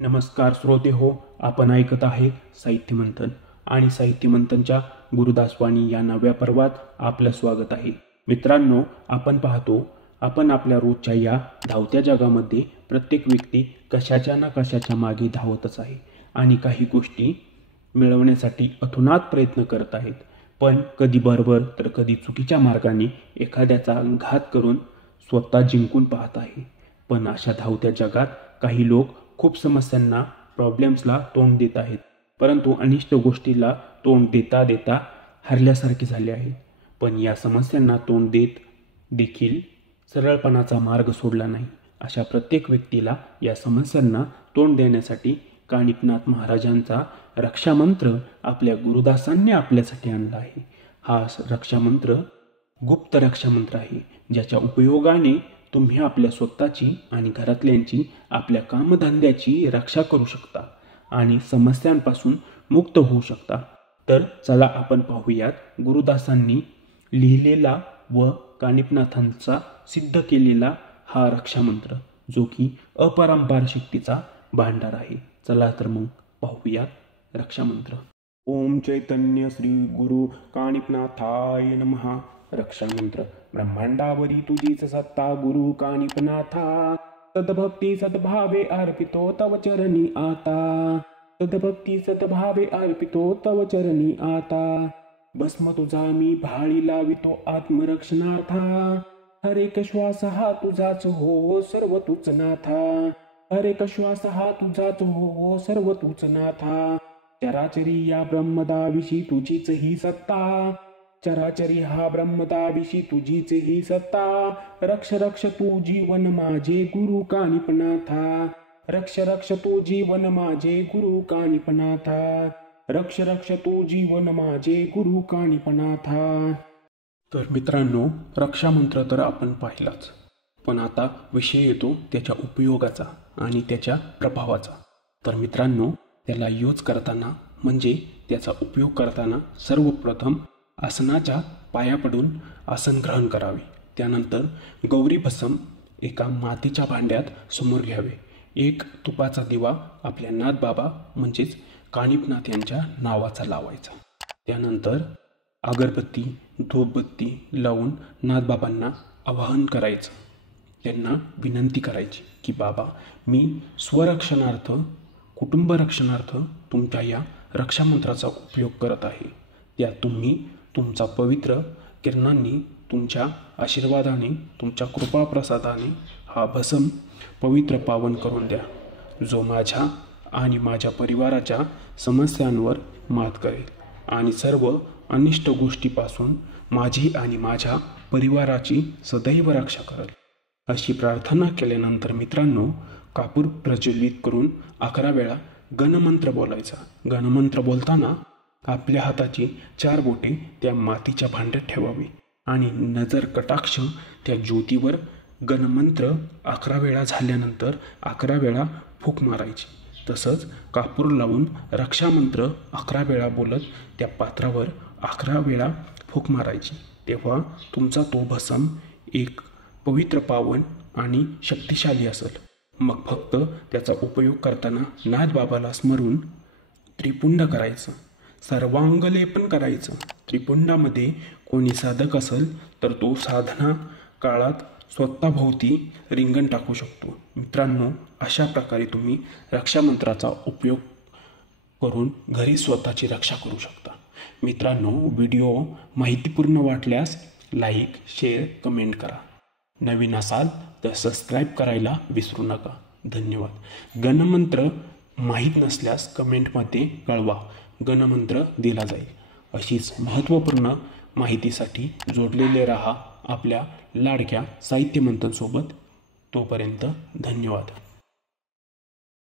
नमस्कार श्रोते हो, आपण ऐकत आहे साहित्य मंथन आणि साहित्य मंथनच्या गुरुदासवाणी या नव्या पर्वात आपलं स्वागत आहे. मित्रांनो, आपण पाहतो आपण आपल्या रोजच्या या धावत्या जगामध्ये प्रत्येक व्यक्ती कशाच्या ना कशाच्या मागे धावतच आहे आणि काही गोष्टी मिळवण्यासाठी अतोनात प्रयत्न करत आहेत. पण कधी बरोबर तर कधी चुकीच्या मार्गाने एखाद्याचा घात करून स्वतः जिंकून पाहत आहे. पण अशा धावत्या जगात काही लोक खूप समस्यांना प्रॉब्लेम्सला तोंड देत आहेत, परंतु अनिष्ट गोष्टीला तोंड देता देता हरल्यासारखे झाले आहेत. पण या समस्यांना तोंड देत देखील सरळपणाचा मार्ग सोडला नाही. अशा प्रत्येक व्यक्तीला या समस्यांना तोंड देण्यासाठी कानिपनाथ महाराजांचा रक्षामंत्र आपल्या गुरुदासांनी आपल्यासाठी आणला आहे. हा रक्षामंत्र गुप्त रक्षामंत्र आहे, ज्याच्या उपयोगाने तुम्ही आपल्या स्वतःची आणि घरातल्यांची, आपल्या कामधंद्याची रक्षा करू शकता आणि समस्यांपासून मुक्त होऊ शकता. तर चला आपण पाहूयात गुरुदासांनी लिहिलेला व कानिपनाथांचा सिद्ध केलेला हा रक्षामंत्र, जो की अपरंपार शक्तीचा भांडार आहे. चला तर मग पाहूयात रक्षामंत्र. ओम चैतन्य श्री गुरु कानिपनाथाय नमः. रक्षामंत्र. ब्रह्मांडावरी तुझीच सत्ता गुरु कानिपनाथा, सद्भक्ती सद्भावे अर्पितो तव चरणी आता, सद्भक्ती सद्भावे अर्पितो तव चरणी आता, भस्म तुझा मी भाळी लावितो आत्मरक्षणार्था, हर एक श्वास हा तुझाच हो सर्व तूच नाथा, हर एक श्वास हा तुझाच हो सर्व तूच नाथा, चराचरी या ब्रह्मदाविषयी तुझीच ही सत्ता, चराचरी हा ब्रह्मदाविषयी तुझीच ही सत्ता, रक्ष रक्ष तू जीवन माझे गुरु कानिपनाथा, रक्ष रक्ष तू जीवन माझे गुरु कानिपनाथा, रक्ष रक्ष तू जीवन माझे गुरु कानिपनाथा. तर मित्रांनो, रक्षामंत्र तर आपण पाहिलाच, पण आता विषय येतो त्याच्या उपयोगाचा आणि त्याच्या प्रभावाचा. तर मित्रांनो, त्याला यूज करताना म्हणजे त्याचा उपयोग करताना सर्वप्रथम आसनाच्या पाया पडून आसन ग्रहण करावे. त्यानंतर गौरी भस्म एका मातीच्या भांड्यात समोर घ्यावे. एक तुपाचा दिवा आपल्या नाथबाबा म्हणजेच कानिपनाथ यांच्या नावाचा लावायचा. त्यानंतर अगरबत्ती धूपबत्ती लावून नाथबाबांना आवाहन करायचं. त्यांना विनंती करायची की बाबा, मी स्वरक्षणार्थ, कुटुंब रक्षणार्थ तुमच्या या रक्षामंत्राचा उपयोग करत आहे. त्यात तुम्ही तुमचा पवित्र किरणांनी, तुमच्या आशीर्वादाने, तुमच्या कृपाप्रसादाने हा भस्म पवित्र पावन करून द्या, जो माझ्या आणि माझ्या परिवाराच्या समस्यांवर मात करेल आणि सर्व अनिष्ट गोष्टीपासून माझी आणि माझ्या परिवाराची सदैव रक्षा करेल. अशी प्रार्थना केल्यानंतर मित्रांनो, कापूर प्रज्वलित करून 11 वेळा गणमंत्र बोलायचा. गणमंत्र बोलताना आपल्या हाताची 4 बोटे त्या मातीच्या भांड्यात ठेवावी आणि नजर कटाक्ष त्या ज्योतीवर गणमंत्र 11 वेळा झाल्यानंतर 11 वेळा फूक मारायची. तसंच कापूर लावून रक्षामंत्र 11 वेळा बोलत त्या पात्रावर 11 वेळा फूक मारायची. तेव्हा तुमचा तो भस्म एक पवित्र पावन आणि शक्तिशाली असेल. मग फक्त त्याचा उपयोग करताना नाथबाबाला स्मरून त्रिपुंड करायचं, सर्वांगलेपन करायचं. त्रिपुंडामध्ये कोणी साधक असेल तर तो साधना काळात स्वतःभोवती रिंगण टाकू शकतो. मित्रांनो, अशा प्रकारे तुम्ही रक्षामंत्राचा उपयोग करून घरी स्वतःची रक्षा करू शकता. मित्रांनो, व्हिडिओ माहितीपूर्ण वाटल्यास लाईक, शेअर, कमेंट करा. नवीन असाल तर सबस्क्राईब करायला विसरू नका. धन्यवाद. गणमंत्र माहीत नसल्यास कमेंटमध्ये कळवा, गणमंत्र दिला जाईल. अशीच महत्त्वपूर्ण माहितीसाठी जोडलेले राहा आपल्या लाडक्या साहित्य मंथन सोबत. तोपर्यंत धन्यवाद.